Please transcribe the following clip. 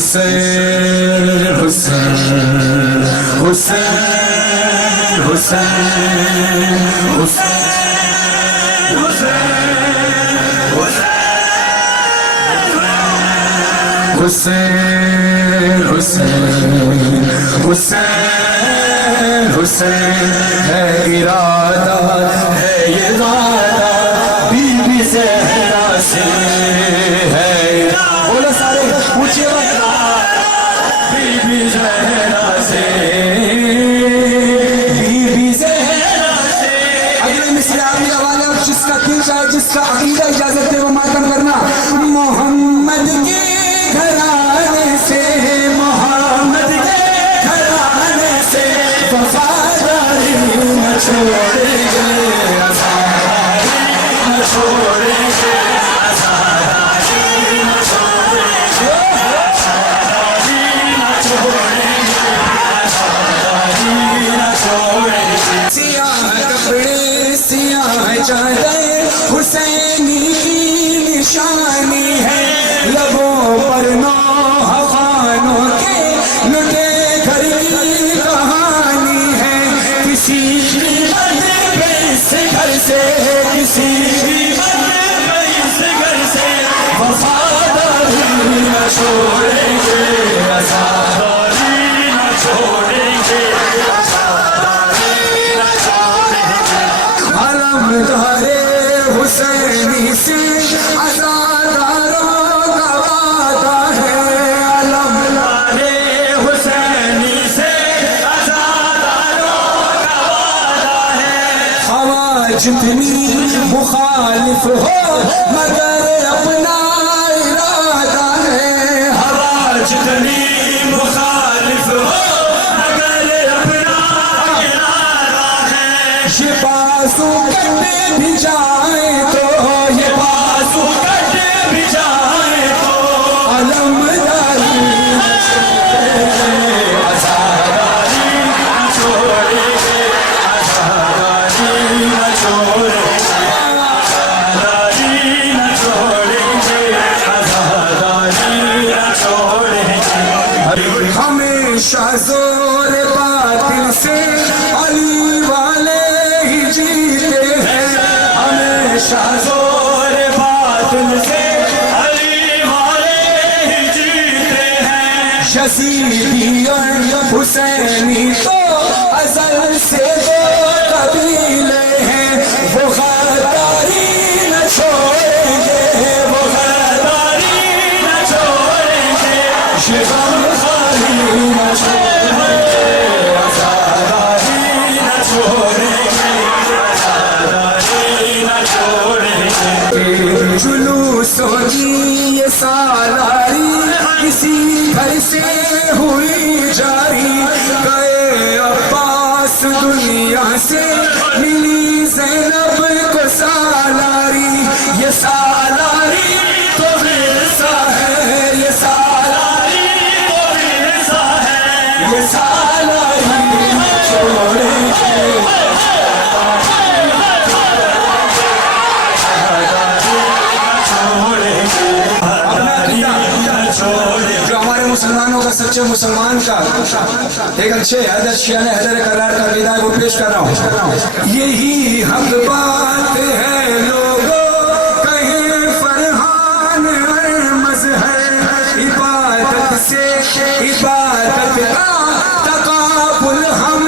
حسین حسین حسین حسین حسین حسین حسین حسین حسین ہے ارادہ ہے یہ وعدہ بی بی زہرا سے ہے بولو سارے اونچے وعدہ بی بی زہرا سے بی بی زہرا سے اگلے مصرع آمیر حوالے جس کا دل چاہے جس کا عقیدہ اجازت دے وہ ماتم کرنا محمد کی گھرانے سے محمد کے گھرانے سے وفاداری نہ چھوڑیں گے آزاداری نہ چھوڑیں گے آزاداری نہ چھوڑیں گے آزاداری نہ چھوڑیں گے آزاداری نہ چھوڑیں گے سیاہ کپڑے سیاہ چادر حسینی کی نشانی ہے لبوں پر نوحوانوں کے لٹے گھر کی کہانی ہے کسی بھی مرد اس گھر سے کسی بھی مرد اس گھر سے وفاداری نہ چھوڑیں گے آزاداری نہ چھوڑیں گے آزاداری نہ چھوڑیں گے علمدار حسینی سے جتنی مخالف ہو مگر اپنا ارادہ ہے ہوا جتنی مخالف ہو مگر اپنا ارادہ ہے یہ بازو کٹ بھی جائے تو یہ بازو کٹ بھی جائے تو علمداری نہ چھوڑیں گے آزاداری نہ چھوڑیں گے آزاداری نہ چھوڑیں گے آزاداری نہ چھوڑیں گے آزاداری نہ چھوڑیں گے ہمیشہ زور باطل سے علی والے ہی جیتے ہیں ہمیشہ زور باطل سے علی والے ہی جیتے ہیں یزیدی اور حسینی تو ازل سے دو قبیلے ہیں وہ غداری نہ چھوڑیں گے وہ غداری نہ چھوڑیں گے یہ غمخواری نہ چھوڑیں گے آزاداری نہ چھوڑیں گے آزاداری نہ چھوڑیں گے جلوسوں کی یہ سالاری اسی گھر سے ہوئی جاری گئے عباس دنیا سے ملی زینب کو سالاری یہ سالاری تو ورثہ ہے یہ سالاری تو ورثہ ہے یہ سالاری نہ چھوڑیں گے جو ہمارے مسلمانوں کا سچے مسلمان کا ایک اچھے حیدر شیعہ نے حیدر کرار کا عقیدہ ہے وہ پیش کر رہا ہوں یہی حق بات ہے لوگوں کہیں فرحان ہر مظہر عبادت سے عبادت کا تقابل ہم